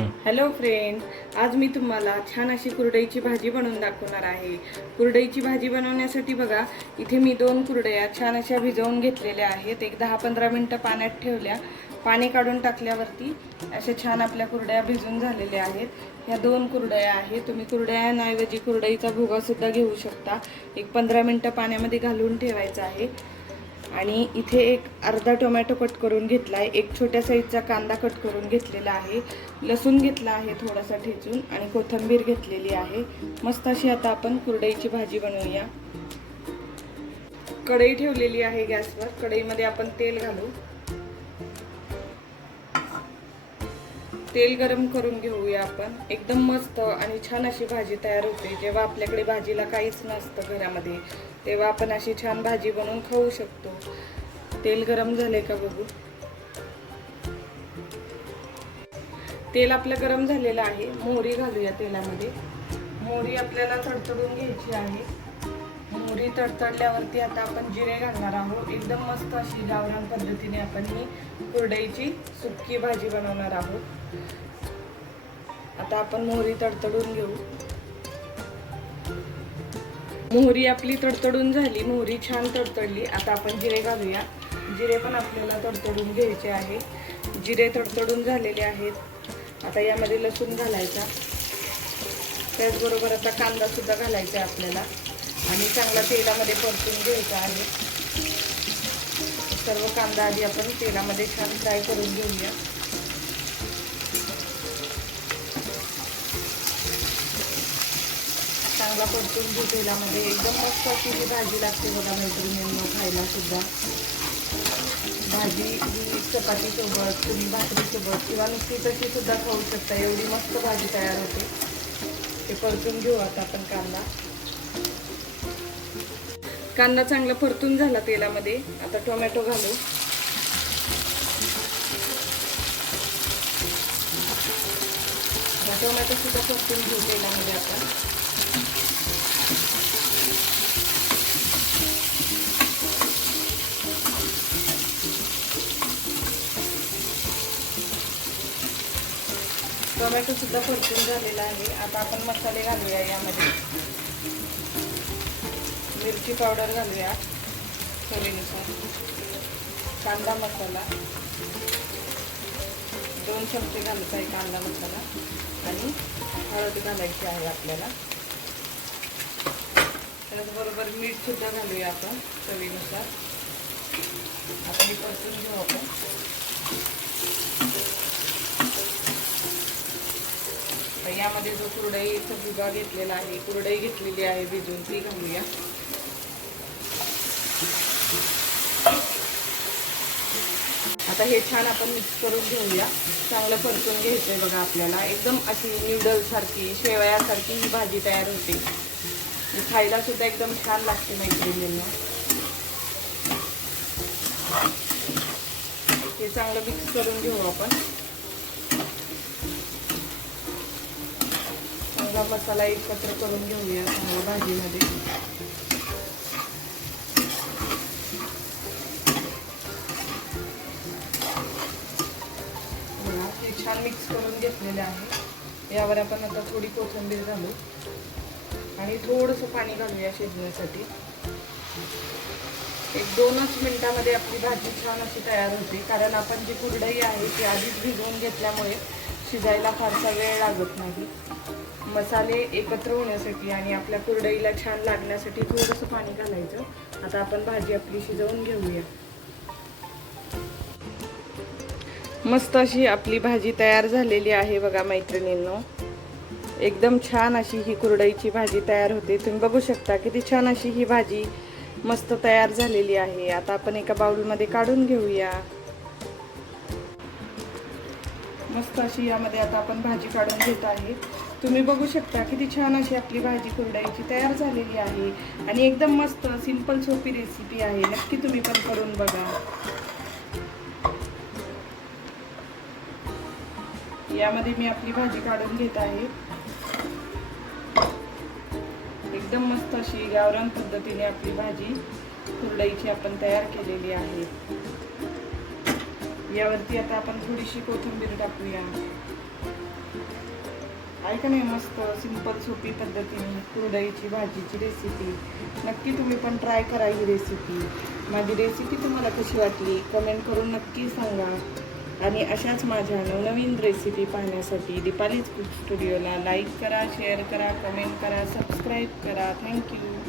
Hello friend आज मी तुम्हाला छान अशी कुरडईची भाजी बनवून दाखवणार आहे. कुरडईची भाजी बनवण्यासाठी बघा इथे मी दोन कुरडया छान अशा भिजवून घेतलेल्या आहेत. एक दहा पंधरा मिनटं पाण्यात ठेवल्या. पाणी काढून टाकल्यावरती अशा छान आपल्या कुरडया भिजून झालेल्या आहेत. ह्या दोन कुरडया आहेत. तुम्ही कुरडयांऐवजी कुरडईचा भुगासुद्धा घेऊ शकता. एक पंधरा मिनटं पाण्यामध्ये घालून ठेवायचं आहे. आणि इथे एक अर्धा टोमॅटो कट करून घेतला आहे एक छोट्या साईजचा कांदा कट करून घेतलेला आहे. लसूण घेतला आहे थोडासा ठेचून आणि कोथिंबीर घेतलेली आहे. मस्त अशी आता आपण कुरडईची भाजी बनवूया. कढई ठेवलेली आहे गॅसवर. कढईमध्ये आपण तेल घालू. तेल गरम करून घेऊया आपण. एकदम मस्त आणि छान अशी भाजी तयार होते. जेव्हा आपल्याकडे भाजीला काहीच नसतं घरामध्ये तेव्हा आपण अशी छान भाजी बनवून खाऊ शकतो. तेल गरम झाले का बघू? तेल आपलं गरम झालेलं आहे. मोहरी घालूया तेलामध्ये. मोहरी आपल्याला तडतडून घ्यायची आहे. मोहरी तडतडल्यावरती आता आपण जिरे घालणार आहोत. एकदम मस्त अशी गावरान पद्धतीने आपण ही कुरडईची सुक्की भाजी बनवणार आहोत. आता आपण मोहरी तडतडून घेऊ. मोहरी आपली तडतडून झाली मोहरी छान तडतडली. आता आपण जिरे घालूया. जिरे पण आपल्याला तडतडून घ्यायचे आहे. जिरे तडतडून झालेले आहेत. आता यामध्ये लसूण घालायचा. त्याचबरोबर आता कांदा सुद्धा घालायचा आहे आपल्याला. आणि चांगला तेलामध्ये परतून घ्यायचा आहे. सर्व कांदा आधी आपण तेलामध्ये छान फ्राय करून घेऊया. चांगला परतून घेऊ तेलामध्ये. एकदम मस्त अशी ही भाजी लागते बघा मैत्रिणींना खायला सुद्धा. भाजी ही चपातीसोबत तुम्ही भाकरीसोबत किंवा नुसती तशी सुद्धा खाऊ शकता. एवढी मस्त भाजी तयार होते. ते परतून घेऊ आता आपण कांदा. कांदा चांगला परतून झाला तेलामध्ये. आता टोमॅटो घालू. टोमॅटो सुद्धा परतून घेऊ तेलामध्ये आपण टोमॅटो सुद्धा परतून झालेला आहे. आता आपण मसाले घालूया यामध्ये. मिरची पावडर घालूया चवीनुसार. कांदा मसाला. दोन चमचे घालत आहे कांदा मसाला. आणि हळद घालायची आहे आपल्याला. त्याचबरोबर मीठसुद्धा घालूया आपण चवीनुसार. आता हे परतून घेऊ आपण. यामध्ये जो कुरडईचा भुगा घेतलेला आहे कुरडई घेतलेली आहे भिजून ती घालूया. आता हे छान आपण मिक्स करून घेऊया. चांगलं परतून आहे बघा आपल्याला. एकदम अशी न्यूडल सारखी शेवयासारखी ही भाजी तयार होते. खायला सुद्धा एकदम छान लागते मैत्रिणींना. हे चांगलं मिक्स करून घेऊ आपण. चांगला मसाला एकत्र करून घेऊया चांगला भाजीमध्ये बघा, हे छान मिक्स करून घेतलेले आहे. यावर आपण आता थोडी कोथिंबीर घालू. आणि थोडंसं पाणी घालूया शिजण्यासाठी. एक दोनच मिनटामध्ये आपली भाजी छान अशी तयार होते. कारण आपण जी कुरडई आहे ती आधीच भिजवून घेतल्यामुळे शिजायला फारसा वेळ लागत नाही. मसाले एकत्र होण्यासाठी आणि आपल्या कुरडईला छान लागण्यासाठी थोडंसं पाणी घालायचं. आता आपण भाजी आपली शिजवून घेऊया. मस्त अशी आपली भाजी तयार झालेली आहे बघा मैत्रिणींनो. एकदम छान अशी ही कुरडईची भाजी तयार होते. तुम्ही बघू शकता किती छान अशी ही भाजी मस्त तयार झालेली आहे. आता आपण एका बाउलमध्ये काढून घेऊया. मस्त अशी यामध्ये आता आपण भाजी काढून घेत आहे. तुम्ही बघू शकता किती छान अशी आपली भाजी कुरडईची तयार झालेली आहे. आणि एकदम मस्त सिंपल सोपी रेसिपी आहे. नक्की तुम्ही पण करून बघा. यामध्ये मी आपली भाजी काढून घेत आहे. एकदम मस्त अशी गावरान पद्धतीने आपली भाजी कुरडईची आपण तयार केलेली आहे. यावरती आता आपण थोडीशी कोथिंबीर टाकूया. ऐका नाही मस्त सिंपल सोपी पद्धतीने कुरडईची भाजीची रेसिपी नक्की तुम्ही पण ट्राय करा ही रेसिपी माझी रेसिपी तुम्हाला कशी वाटली? कमेंट करून नक्की सांगा. आणि अशाच माझ्या नवनवीन रेसिपी पाहण्यासाठी दीपालीज कुक स्टुडिओला लाईक करा शेअर करा कमेंट करा सबस्क्राईब करा. Thank you